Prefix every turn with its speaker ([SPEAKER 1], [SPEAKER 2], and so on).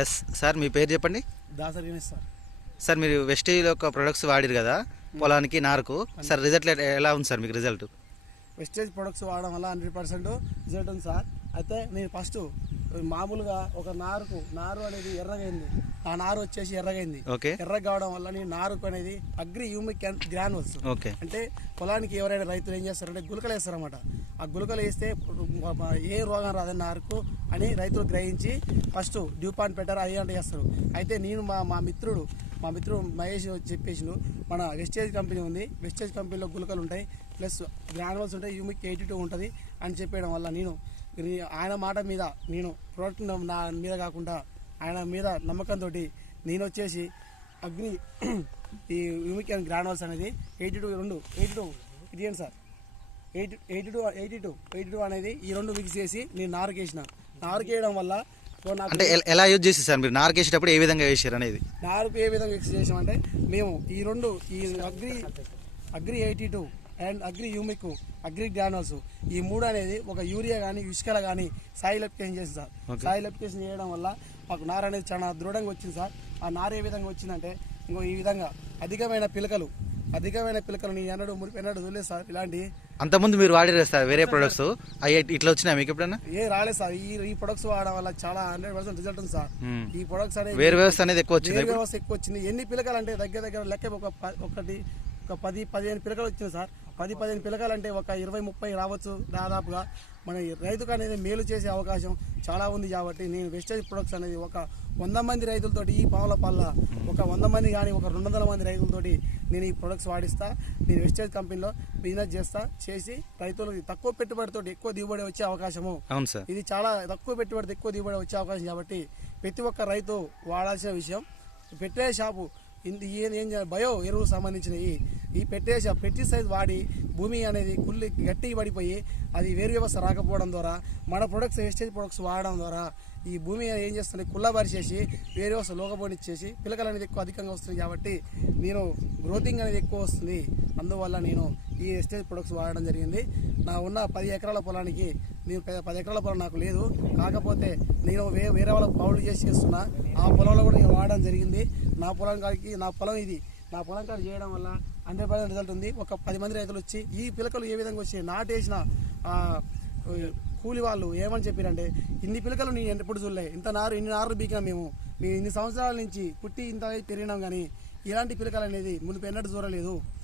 [SPEAKER 1] Yes sir మీ పేరు చెప్పండి?
[SPEAKER 2] దాసరి గణేష్ సార్.
[SPEAKER 1] సార్ మీరు వెస్టీజ్ యొక్క ప్రొడక్ట్స్ వాడిరు కదా పొలానికి నారుకు. సార్ రిజల్ట్ ఎలా ఉంది సార్ మీకు రిజల్ట్
[SPEAKER 2] వెస్టేజ్ ప్రొడక్ట్స్ వాడడం వల్ల హండ్రెడ్ పర్సెంట్ రిజల్ట్ ఉంది సార్. అయితే నేను ఫస్ట్ మామూలుగా ఒక నారుకు నారు అనేది ఎర్రగైంది. ఆ నారు వచ్చేసి ఎర్రగైంది.
[SPEAKER 1] ఓకే.
[SPEAKER 2] ఎర్రగా కావడం వల్ల నారుకు అనేది అగ్రి హ్యూమిక్ గ్రానువల్స్
[SPEAKER 1] ఓకే.
[SPEAKER 2] అంటే పొలానికి ఎవరైనా రైతులు ఏం చేస్తారంటే గులకలు వేస్తారన్నమాట. ఆ గులకలు వేస్తే ఏ రోగం రాదని నారుకు అని రైతులు గ్రహించి ఫస్ట్ డ్యూపాన్ పెట్టారు అది అంటే చేస్తారు. అయితే నేను మా మా మిత్రుడు మా మిత్రుడు మహేష్ చెప్పేసిండు మన వెస్టేజ్ కంపెనీ ఉంది వెస్టేజ్ కంపెనీలో గులకలు ఉంటాయి ప్లస్ గ్రానువల్స్ ఉంటాయి యూమిక్ ఎయిటీ టూ ఉంటుంది అని చెప్పడం వల్ల నేను ఆయన మాట మీద నేను ప్రోడక్ట్ నా మీద కాకుండా ఆయన మీద నమ్మకంతో నేను వచ్చేసి అగ్ని ఈ యూమిక్ అండ్ గ్రానువల్స్ అనేది ఎయిటీ టూ రెండు ఎయిటీ టూ ఇదేంటి sir? Eighty eighty two eighty two eighty two అనేది ఈ రెండు మిక్స్ చేసి నేను నారుకేసిన. నారుకేయడం వల్ల
[SPEAKER 1] అంటే ఎలా యూజ్ చేసి సార్ మీరు? నారుకు వేసేటప్పుడు ఏ విధంగా వేసారు అనేది?
[SPEAKER 2] నారుకు ఏ విధంగా మిక్స్ చేసామంటే మేము ఈ రెండు ఈ agri agri eighty two and agri humic agri granules ఈ మూడు అనేది ఒక యూరియా కానీ ఇసుకల కానీ సాయిల్ అప్లికేషన్ చేసింది సార్. సాయిల్ అప్లికేషన్ చేయడం వల్ల మాకు నార అనేది చాలా దృఢంగా వచ్చింది సార్. ఆ నార ఏ విధంగా వచ్చిందంటే ఇంకో ఈ విధంగా అధికమైన పిలకలు అధికమైన పిలకలు నీ ఎన్నడు మురిపి ఎన్నడు చూడలేదు సార్. ఇలాంటి
[SPEAKER 1] అంతకుముందు మీరు వాడిరు సార్ వేరే ప్రొడక్ట్స్ అవి ఇట్లా వచ్చినాయి మీకు ఎప్పుడైనా?
[SPEAKER 2] ఏ రాలేదు సార్. ఈ ఈ ప్రొడక్ట్స్ వాడడం వల్ల చాలా హండ్రెడ్ పర్సెంట్ రిజల్ట్ ఉంది సార్. ఈ ప్రొడక్ట్స్ అనేది
[SPEAKER 1] వేరు వ్యవస్థ అనేది ఎక్కువ వచ్చింది
[SPEAKER 2] వేరు వ్యవస్థ ఎక్కువ వచ్చింది. ఎన్ని పిలకలు అంటే దగ్గర దగ్గర లెక్క ఒక ఒకటి ఒక పది పదిహేను పిలకలు వచ్చింది సార్. పది పదిహేను పిలకలు అంటే ఒక ఇరవై ముప్పై రావచ్చు దాదాపుగా. మన రైతుకు అనేది మేలు చేసే అవకాశం చాలా ఉంది కాబట్టి నేను వెస్టేజ్ ప్రొడక్ట్స్ అనేది ఒక వంద మంది రైతులతోటి ఈ పావుల పల్ల ఒక వంద మంది కానీ ఒక రెండు వందల మంది రైతులతోటి నేను ఈ ప్రొడక్ట్స్ వాడిస్తా. నేను వెస్టేజ్ కంపెనీలో బిజినెస్ చేస్తా చేసి రైతులకు తక్కువ పెట్టుబడితోటి ఎక్కువ దిగుబడి వచ్చే అవకాశము.
[SPEAKER 1] అవును సార్.
[SPEAKER 2] ఇది చాలా తక్కువ పెట్టుబడి ఎక్కువ దిగుబడి వచ్చే అవకాశం కాబట్టి ప్రతి ఒక్క రైతు వాడాల్సిన విషయం. పెట్టే షాపు ఏం ఏం చేయాలి? బయో ఎరువు సంబంధించినవి ఈ పెట్టేసి ఆ పెస్టిసైడ్ వాడి భూమి అనేది కుళ్ళి గట్టిగా పడిపోయి అది వేరు వ్యవస్థ రాకపోవడం ద్వారా మన ప్రొడక్ట్స్ వేస్టేజ్ ప్రొడక్ట్స్ వాడడం ద్వారా ఈ భూమి ఏం చేస్తుంది? కుళ్ళబరిచేసి వేరే వ్యవస్థ లోకబోనిచ్చేసి పిలకలు అనేది ఎక్కువ అధికంగా వస్తుంది కాబట్టి నేను గ్రోతింగ్ అనేది ఎక్కువ వస్తుంది. అందువల్ల నేను ఈ ఎస్టేజ్ ప్రొడక్ట్స్ వాడడం జరిగింది. నా ఉన్న పది ఎకరాల పొలానికి నేను పది ఎకరాల పొలం నాకు లేదు. కాకపోతే నేను వే వేరే వాళ్ళ పౌలు చేసి చేస్తున్నా ఆ పొలంలో కూడా నేను వాడడం జరిగింది. నా పొలం కాడికి నా పొలం ఇది. నా పొలం కాడ చేయడం వల్ల హండ్రెడ్ పర్సెంట్ రిజల్ట్ ఉంది. ఒక పది మంది రైతులు వచ్చి ఈ పిలకలు ఏ విధంగా వచ్చి నాటేసిన కూలి వాళ్ళు ఏమని చెప్పారంటే ఇన్ని పిలకలు నేను ఎప్పుడు చూడలే ఇంత నారు ఇన్ని నారు బీకినాం మేము. మేము ఇన్ని సంవత్సరాల నుంచి పుట్టి ఇంత పెరిగినాం కానీ ఇలాంటి పిలకలు అనేది మునుపు ఎన్నడూ చూడలేదు